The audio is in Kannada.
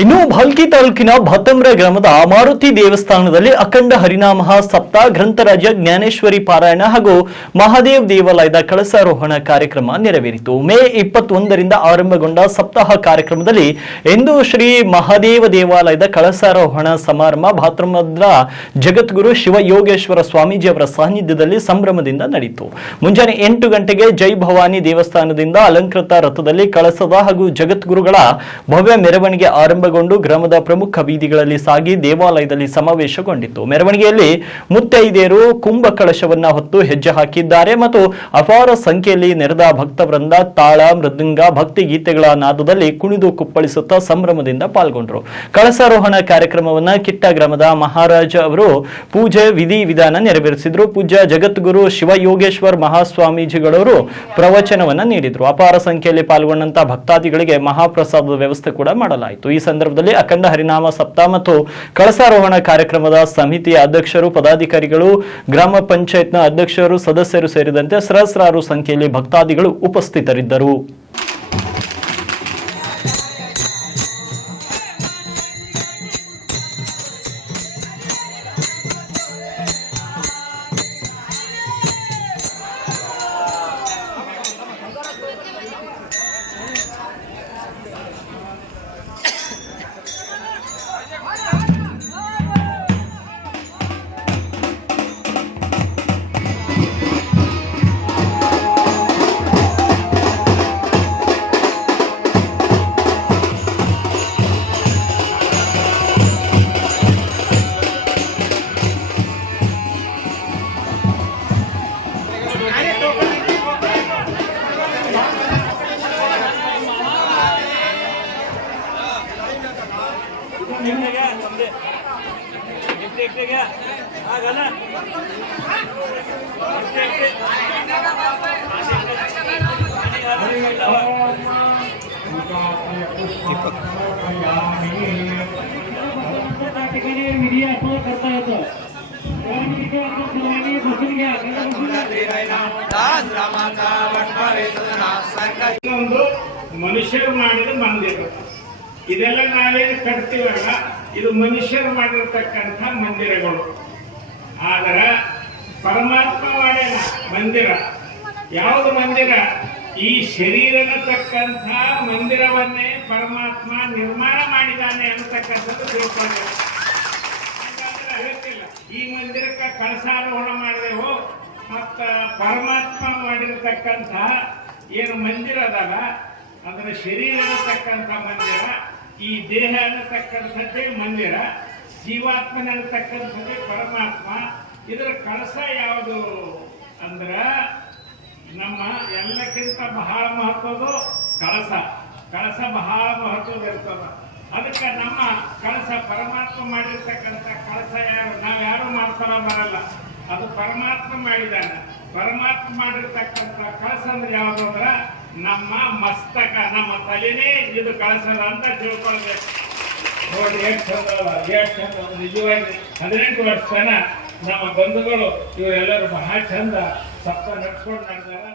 ಇನ್ನು ಭಾಲ್ಕಿ ತಾಲೂಕಿನ ಭಾತಮ್ರ ಗ್ರಾಮದ ಮಾರುತಿ ದೇವಸ್ಥಾನದಲ್ಲಿ ಅಖಂಡ ಹರಿನಾಮ ಸಪ್ತಾಹ ಗ್ರಂಥರಾಜ ಜ್ಞಾನೇಶ್ವರಿ ಪಾರಾಯಣ ಹಾಗೂ ಮಹಾದೇವ್ ದೇವಾಲಯದ ಕಳಸಾರೋಹಣ ಕಾರ್ಯಕ್ರಮ ನೆರವೇರಿತು. ಮೇ 21ರಿಂದ ಆರಂಭಗೊಂಡ ಸಪ್ತಾಹ ಕಾರ್ಯಕ್ರಮದಲ್ಲಿ ಇಂದು ಶ್ರೀ ಮಹಾದೇವ ದೇವಾಲಯದ ಕಳಸಾರೋಹಣ ಸಮಾರಂಭ ಭಾತಮ್ರದ ಜಗದ್ಗುರು ಶಿವಯೋಗೇಶ್ವರ ಸ್ವಾಮೀಜಿ ಅವರ ಸಾನ್ನಿಧ್ಯದಲ್ಲಿ ಸಂಭ್ರಮದಿಂದ ನಡೆಯಿತು. ಮುಂಜಾನೆ 8 ಗಂಟೆಗೆ ಜೈ ಭವಾನಿ ದೇವಸ್ಥಾನದಿಂದ ಅಲಂಕೃತ ರಥದಲ್ಲಿ ಕಳಸದ ಹಾಗೂ ಜಗದ್ಗುರುಗಳ ಭವ್ಯ ಮೆರವಣಿಗೆ ಆರಂಭಗೊಂಡು ಗ್ರಾಮದ ಪ್ರಮುಖ ಬೀದಿಗಳಲ್ಲಿ ಸಾಗಿ ದೇವಾಲಯದಲ್ಲಿ ಸಮಾವೇಶಗೊಂಡಿತ್ತು. ಮೆರವಣಿಗೆಯಲ್ಲಿ ಮುತ್ತೈದೆಯರು ಕುಂಭ ಕಳಶವನ್ನ ಹೊತ್ತು ಹೆಜ್ಜೆ ಹಾಕಿದ್ದಾರೆ ಮತ್ತು ಅಪಾರ ಸಂಖ್ಯೆಯಲ್ಲಿ ನೆರೆದ ಭಕ್ತವೃಂದ ತಾಳ ಮೃದಂಗ ಭಕ್ತಿ ಗೀತೆಗಳ ನಾದದಲ್ಲಿ ಕುಣಿದು ಕುಪ್ಪಳಿಸುತ್ತಾ ಸಂಭ್ರಮದಿಂದ ಪಾಲ್ಗೊಂಡರು. ಕಳಸಾರೋಹಣ ಕಾರ್ಯಕ್ರಮವನ್ನ ಕಿಟ್ಟ ಗ್ರಾಮದ ಮಹಾರಾಜ ಅವರು ಪೂಜೆ ವಿಧಿ ವಿಧಾನ ನೆರವೇರಿಸಿದ್ರು. ಪೂಜ್ಯ ಜಗದ್ಗುರು ಶಿವಯೋಗೇಶ್ವರ್ ಮಹಾಸ್ವಾಮೀಜಿಗಳವರು ಪ್ರವಚನವನ್ನ ನೀಡಿದ್ರು. ಅಪಾರ ಸಂಖ್ಯೆಯಲ್ಲಿ ಪಾಲ್ಗೊಂಡಂತ ಭಕ್ತಾದಿಗಳಿಗೆ ಮಹಾಪ್ರಸಾದದ ವ್ಯವಸ್ಥೆ ಕೂಡ ಮಾಡಲಾಯಿತು. ಈ ಸಂದರ್ಭದಲ್ಲಿ ಅಖಂಡ ಹರಿನಾಮ ಸಪ್ತಾಹ ಮತ್ತು ಕಳಸಾರೋಹಣ ಕಾರ್ಯಕ್ರಮದ ಸಮಿತಿಯ ಅಧ್ಯಕ್ಷರು, ಪದಾಧಿಕಾರಿಗಳು, ಗ್ರಾಮ ಪಂಚಾಯತ್ನ ಅಧ್ಯಕ್ಷರು, ಸದಸ್ಯರು ಸೇರಿದಂತೆ ಸಹಸ್ರಾರು ಸಂಖ್ಯೆಯಲ್ಲಿ ಭಕ್ತಾದಿಗಳು ಉಪಸ್ಥಿತರಿದ್ದರು. ಮನುಷ್ಯರು ಮಾಡಿದ ಮಂದಿರ ಇದೆಲ್ಲ ನಾವೇನು ಕಟ್ತೀವಲ್ಲ, ಇದು ಮನುಷ್ಯರು ಮಾಡಿರ್ತಕ್ಕಂಥ ಮಂದಿರಗಳು. ಆದ್ರ ಪರಮಾತ್ಮ ಮಾಡಿದ ಮಂದಿರ ಯಾವುದು? ಮಂದಿರ ಈ ಶರೀರನತಕ್ಕಂಥ ಮಂದಿರವನ್ನೇ ಪರಮಾತ್ಮ ನಿರ್ಮಾಣ ಮಾಡಿದ್ದಾನೆ ಅಂತಕ್ಕಂಥದ್ದು ತಿಳ್ಕೊಳ್ಬೇಕು. ಹಾಗಾದ್ರೆ ಹೇಳ್ತಿಲ್ಲ ಈ ಮಂದಿರಕ್ಕೆ ಕಳಸಾರೋಹಣ ಮಾಡಿದೆವು, ಮತ್ತ ಪರಮಾತ್ಮ ಮಾಡಿರತಕ್ಕಂಥ ಏನು ಮಂದಿರ ಅದಲ್ಲ ಅದರ ಶರೀರ ಅನ್ನತಕ್ಕಂಥ ಮಂದಿರ, ಈ ದೇಹ ಅನ್ನತಕ್ಕಂಥದ್ದೇ ಮಂದಿರ, ಜೀವಾತ್ಮನ ಅನ್ನತಕ್ಕಂಥದ್ದೇ ಪರಮಾತ್ಮ. ಇದರ ಕಳಸ ಯಾವುದು ಅಂದ್ರ ನಮ್ಮ ಎಲ್ಲಕ್ಕಿಂತ ಬಹಳ ಮಹತ್ವದು ಕಳಸ. ಕಳಸ ಬಹಳ ಮಹತ್ವದ ಇರ್ತದ. ಅದಕ್ಕೆ ನಮ್ಮ ಕಳಸ ಪರಮಾತ್ಮ ಮಾಡಿರ್ತಕ್ಕಂಥ ಕಳಸ ನಾವ್ಯಾರು ಮಾಡ್ತಾರ ಬರಲ್ಲ, ಅದು ಪರಮಾತ್ಮ ಮಾಡಿದಾನೆ. ಪರಮಾತ್ಮ ಮಾಡಿರ್ತಕ್ಕಂಥ ಕಳಸ ಅಂದ್ರೆ ಯಾವುದು ಅಂದ್ರ ನಮ್ಮ ಮಸ್ತಕ, ನಮ್ಮ ತಲೆನೇ ಇದು ಕಳಸದ ಅಂತ ತಿಳ್ಕೊಳ್ಬೇಕು. ನೋಡಿ ಎಷ್ಟು ಚಂದ ನಿಜವಾಗಿ 18 ವರ್ಷ ತನ ನಮ್ಮ ಬಂಧುಗಳು ಇವರೆಲ್ಲರೂ ಬಹಳ ಚಂದ ಸಪ್ತ ನಡ್ಸ್ಕೊಂಡು ನಡೆದಾರ.